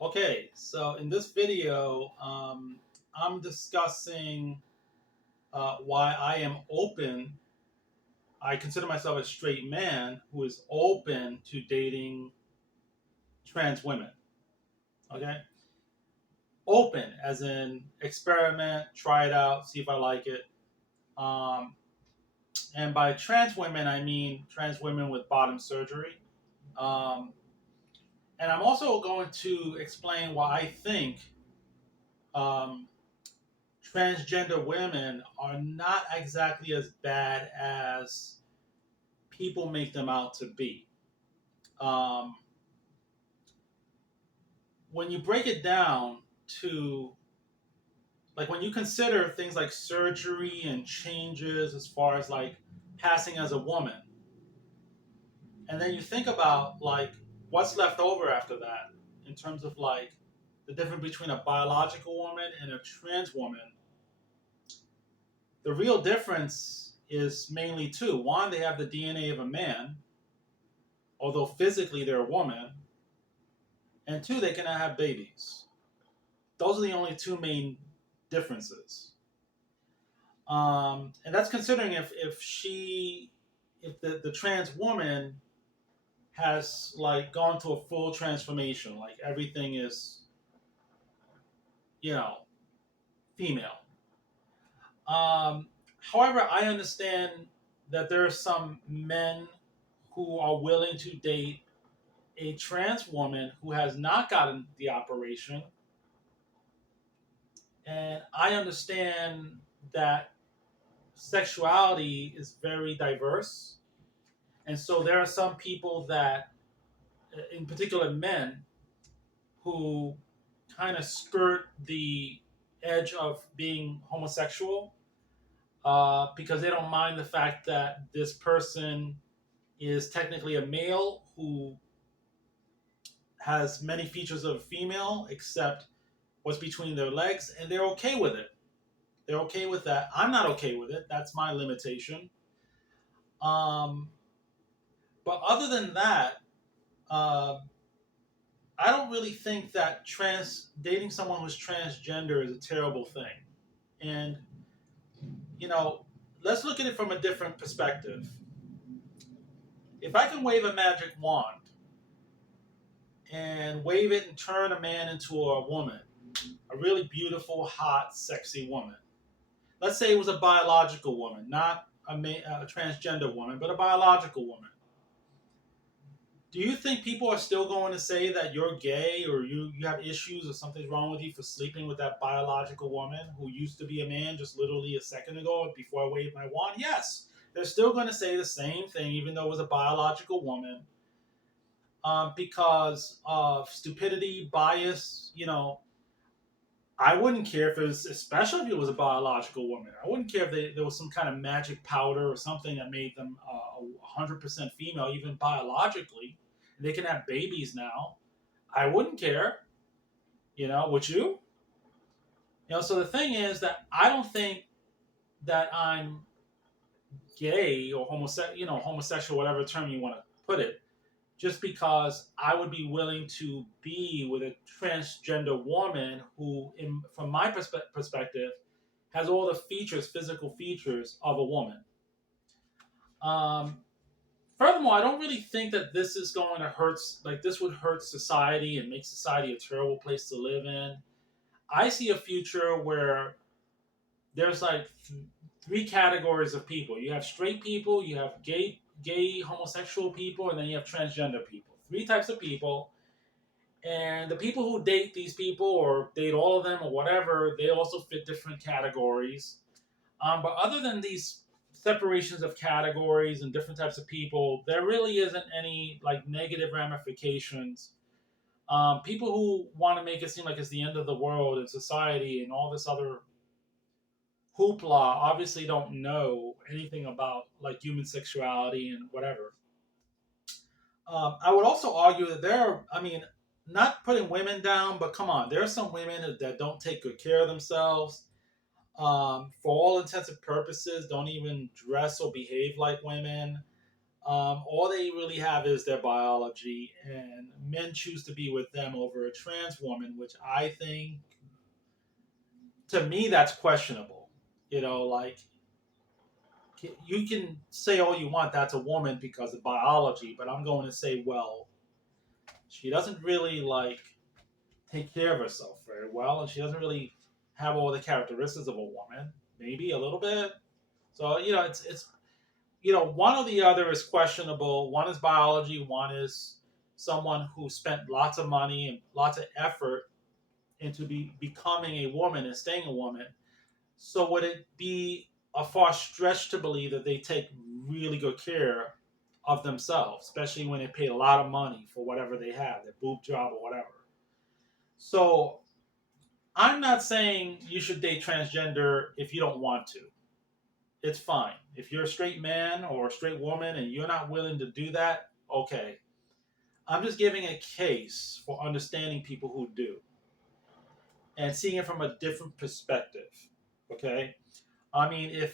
Okay, so in this video, I'm discussing why I am open. I consider myself a straight man who is open to dating trans women. Okay, open as in experiment, try it out, see if I like it. Um, and by trans women, I mean trans women with bottom surgery. Um, and I'm also going to explain why I think um, transgender women are not exactly as bad as people make them out to be. Um, when you break it down to, like, when you consider things like surgery and changes as far as like passing as a woman, and then you think about like what's left over after that in terms of like the difference between a biological woman and a trans woman, the real difference is mainly two. One, they have the DNA of a man, although physically they're a woman, and two, they cannot have babies. Those are the only two main differences. And that's considering if the trans woman has like gone to a full transformation, like everything is, you know, female. However, I understand that there are some men who are willing to date a trans woman who has not gotten the operation. And I understand that sexuality is very diverse. And so there are some people that, in particular men, who kind of skirt the edge of being homosexual because they don't mind the fact that this person is technically a male who has many features of a female except what's between their legs, and they're okay with it. They're okay with that. I'm not okay with it. That's my limitation. Um, but other than that, uh, I don't really think that trans dating someone who's transgender is a terrible thing. And you know, let's look at it from a different perspective. If I can wave a magic wand and wave it and turn a man into a woman, a really beautiful, hot, sexy woman. Let's say it was a biological woman, not a transgender woman, but a biological woman. Do you think people are still going to say that you're gay or you have issues or something's wrong with you for sleeping with that biological woman who used to be a man just literally a second ago before I waved my wand? Yes. They're still going to say the same thing, even though it was a biological woman, because of stupidity, bias. I wouldn't care if it was, especially if it was a biological woman. I wouldn't care if there was some kind of magic powder or something that made them 100% female, even biologically. They can have babies now. I wouldn't care. Would you? So the thing is that I don't think that I'm gay or homosexual, homosexual, whatever term you want to put it, just because I would be willing to be with a transgender woman who, from my perspective, has all the features, physical features of a woman. Um, Furthermore, I don't really think that this is going to hurt, like, this would hurt society and make society a terrible place to live in. I see a future where there's like three categories of people. You have straight people, you have gay, homosexual people, and then you have transgender people. Three types of people. And the people who date these people or date all of them or whatever, they also fit different categories. But other than these separations of categories and different types of people, there really isn't any like negative ramifications. People who want to make it seem like it's the end of the world and society and all this other hoopla obviously don't know anything about like human sexuality and whatever. I would also argue that there are, I mean, not putting women down, but come on, there are some women that don't take good care of themselves. For all intents and purposes, don't even dress or behave like women. All they really have is their biology, and men choose to be with them over a trans woman, which I think, to me, that's questionable. Like, you can say all you want, that's a woman because of biology, but I'm going to say, well, she doesn't really like take care of herself very well, and she doesn't really have all the characteristics of a woman. Maybe a little bit. So it's one or the other is questionable. One is biology. One is someone who spent lots of money and lots of effort into becoming a woman and staying a woman. So would it be a far stretch to believe that they take really good care of themselves, especially when they paid a lot of money for whatever they have, their boob job or whatever? So I'm not saying you should date transgender if you don't want to. It's fine. If you're a straight man or a straight woman and you're not willing to do that, okay. I'm just giving a case for understanding people who do and seeing it from a different perspective. Okay? I mean,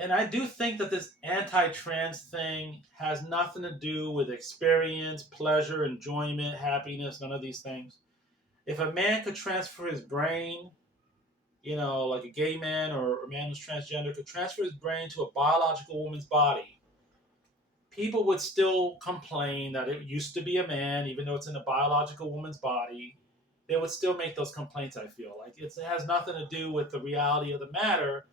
and I do think that this anti-trans thing has nothing to do with experience, pleasure, enjoyment, happiness, none of these things. If a man could transfer his brain, like a gay man or a man who's transgender could transfer his brain to a biological woman's body, people would still complain that it used to be a man, even though it's in a biological woman's body. They would still make those complaints, I feel. Like it has nothing to do with the reality of the matter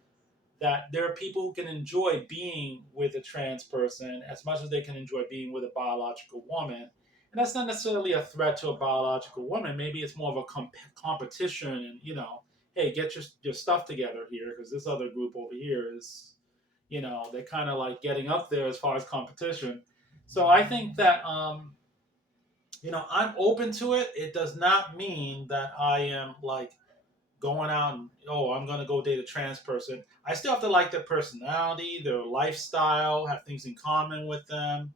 that there are people who can enjoy being with a trans person as much as they can enjoy being with a biological woman. And that's not necessarily a threat to a biological woman. Maybe it's more of a competition and, hey, get your stuff together here because this other group over here is, they're kind of like getting up there as far as competition. So I think that, I'm open to it. It does not mean that I am like going out and, oh, I'm going to go date a trans person. I still have to like their personality, their lifestyle, have things in common with them,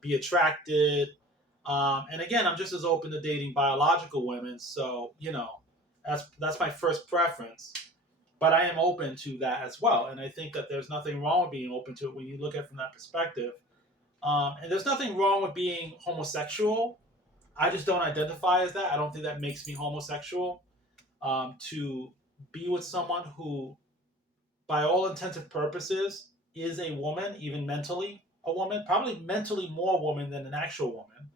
be attracted. And again, I'm just as open to dating biological women. So, that's my first preference. But I am open to that as well. And I think that there's nothing wrong with being open to it when you look at it from that perspective. And there's nothing wrong with being homosexual. I just don't identify as that. I don't think that makes me homosexual. To be with someone who, by all intents and purposes, is a woman, even mentally a woman, probably mentally more woman than an actual woman,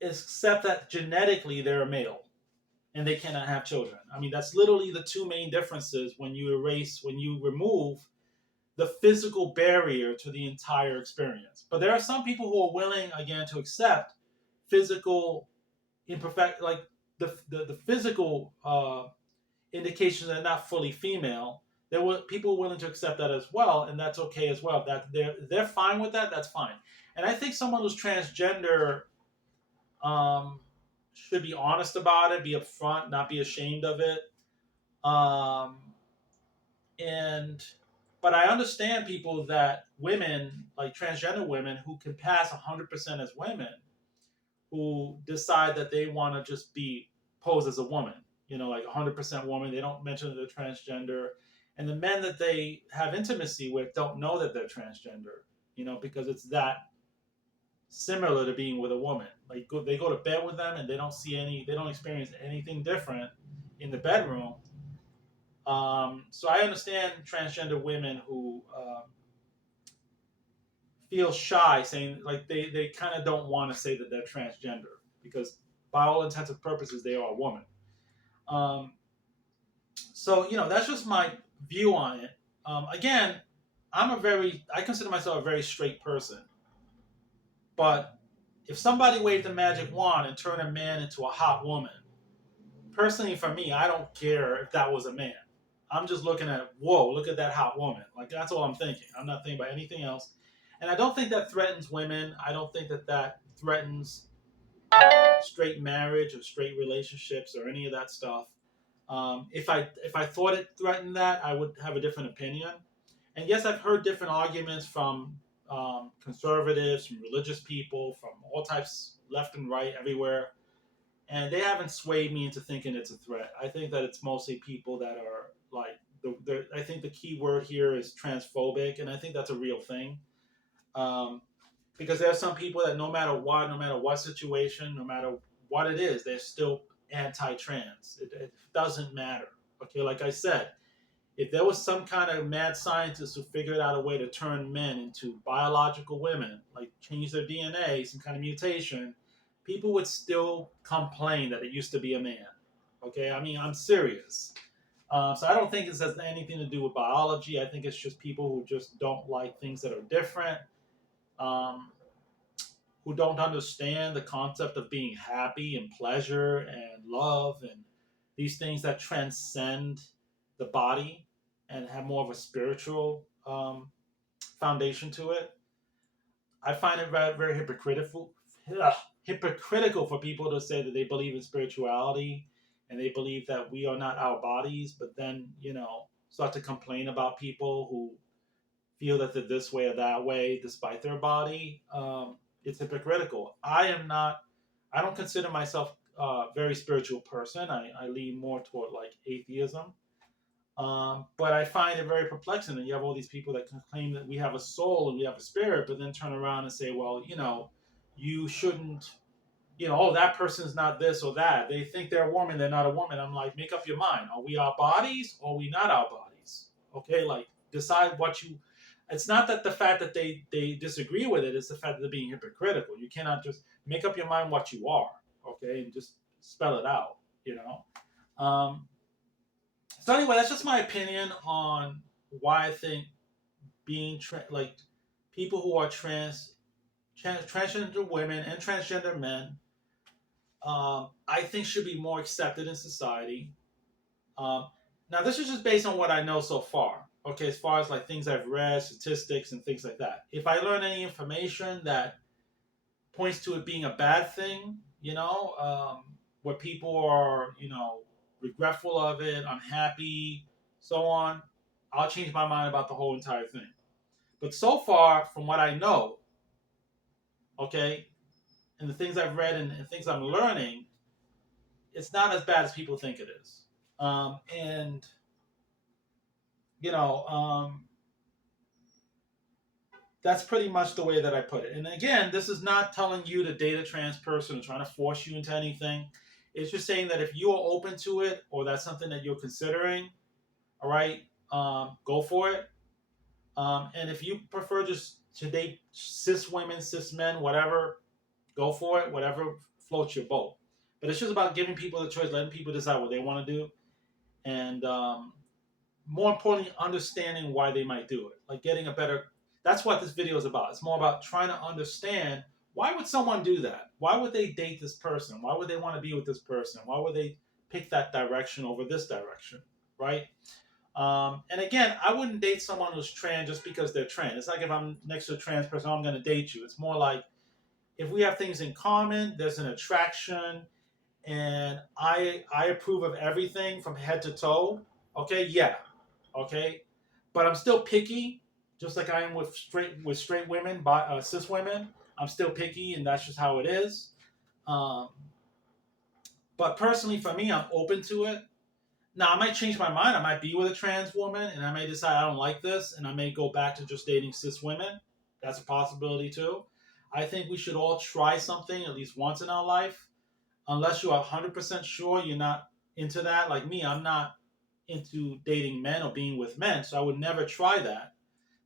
except that genetically they're a male and they cannot have children. I mean, that's literally the two main differences when you remove the physical barrier to the entire experience. But there are some people who are willing, again, to accept physical imperfect, like the physical indications that are not fully female. There were people willing to accept that as well, and that's okay as well. That they're fine with that. That's fine. And I think someone who's transgender um, should be honest about it, be upfront, not be ashamed of it. Um, and but I understand people that women, like transgender women, who can pass 100% as women, who decide that they want to just be posed as a woman, like 100% woman. They don't mention that they're transgender. And the men that they have intimacy with don't know that they're transgender, because it's that similar to being with a woman. Like they go to bed with them and they don't experience anything different in the bedroom. So I understand transgender women who feel shy saying, like, they kind of don't want to say that they're transgender because by all intents and purposes they are a woman. Um, so that's just my view on it. Again, I consider myself a very straight person, but if somebody waved a magic wand and turned a man into a hot woman, personally for me, I don't care if that was a man. I'm just looking at, whoa, look at that hot woman. Like, that's all I'm thinking. I'm not thinking about anything else. And I don't think that threatens women. I don't think that threatens straight marriage or straight relationships or any of that stuff. If I thought it threatened that, I would have a different opinion. And yes, I've heard different arguments from conservatives, from religious people, from all types, left and right, everywhere. And they haven't swayed me into thinking it's a threat. I think that it's mostly people that are like, I think the key word here is transphobic, and I think that's a real thing. Um, because there are some people that no matter what, no matter what situation, no matter what it is, they're still anti-trans. It doesn't matter. Okay, like I said, if there was some kind of mad scientist who figured out a way to turn men into biological women, like change their DNA, some kind of mutation, people would still complain that it used to be a man. Okay, I mean, I'm serious. So I don't think this has anything to do with biology. I think it's just people who just don't like things that are different, um, who don't understand the concept of being happy and pleasure and love and these things that transcend the body and have more of a spiritual foundation to it. I find it very, very hypocritical for people to say that they believe in spirituality and they believe that we are not our bodies, but then, start to complain about people who feel that they're this way or that way despite their body. It's hypocritical. I don't consider myself a very spiritual person. I lean more toward like atheism. But I find it very perplexing that you have all these people that can claim that we have a soul and we have a spirit, but then turn around and say, well, you shouldn't, oh, that person's not this or that. They think they're a woman, they're not a woman. I'm like, make up your mind. Are we our bodies or are we not our bodies? Okay, like decide what you. It's not that the fact that they disagree with it, it's the fact that they're being hypocritical. You cannot just make up your mind what you are, okay, and just spell it out, you know. So anyway, that's just my opinion on why I think like people who are transgender women and transgender men, I think should be more accepted in society. Um, Now, this is just based on what I know so far. Okay, as far as like things I've read, statistics, and things like that. If I learn any information that points to it being a bad thing, where people are, regretful of it, unhappy, so on, I'll change my mind about the whole entire thing. But so far, from what I know, okay, and the things I've read and things I'm learning, it's not as bad as people think it is. And you know, that's pretty much the way that I put it. And again, this is not telling you to date a trans person or trying to force you into anything. It's just saying that if you are open to it or that's something that you're considering, all right, go for it. And if you prefer just to date cis women, cis men, whatever, go for it. Whatever floats your boat. But it's just about giving people the choice, letting people decide what they want to do, and more importantly, understanding why they might do it. Like getting a better. That's what this video is about. It's more about trying to understand why would someone do that? Why would they date this person? Why would they want to be with this person? Why would they pick that direction over this direction? Right? And again, I wouldn't date someone who's trans just because they're trans. It's like if I'm next to a trans person, I'm going to date you. It's more like if we have things in common, there's an attraction, and I approve of everything from head to toe. Okay, yeah, okay, but I'm still picky, just like I am with straight women, cis women. I'm still picky, and that's just how it is. Um, but personally, for me, I'm open to it. Now, I might change my mind. I might be with a trans woman, and I may decide I don't like this, and I may go back to just dating cis women. That's a possibility too. I think we should all try something at least once in our life, unless you're 100% sure you're not into that. Like me, I'm not into dating men or being with men, so I would never try that.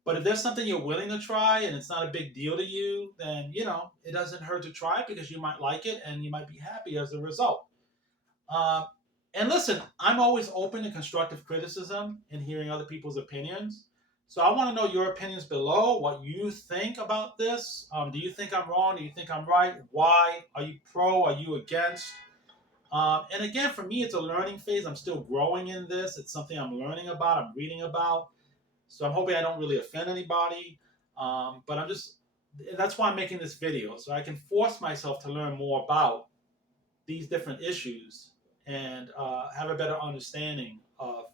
But if there's something you're willing to try and it's not a big deal to you, then it doesn't hurt to try it because you might like it and you might be happy as a result. Uh, and listen, I'm always open to constructive criticism and hearing other people's opinions. So I want to know your opinions below, what you think about this. Do you think I'm wrong? Do you think I'm right? Why? Are you pro? Are you against? And again, for me, it's a learning phase. I'm still growing in this. It's something I'm learning about, I'm reading about. So I'm hoping I don't really offend anybody. But that's why I'm making this video. So I can force myself to learn more about these different issues and have a better understanding of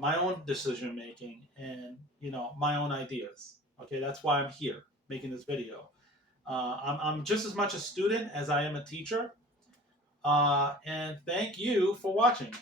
my own decision making and my own ideas. Okay, that's why I'm here making this video. I'm just as much a student as I am a teacher. And thank you for watching.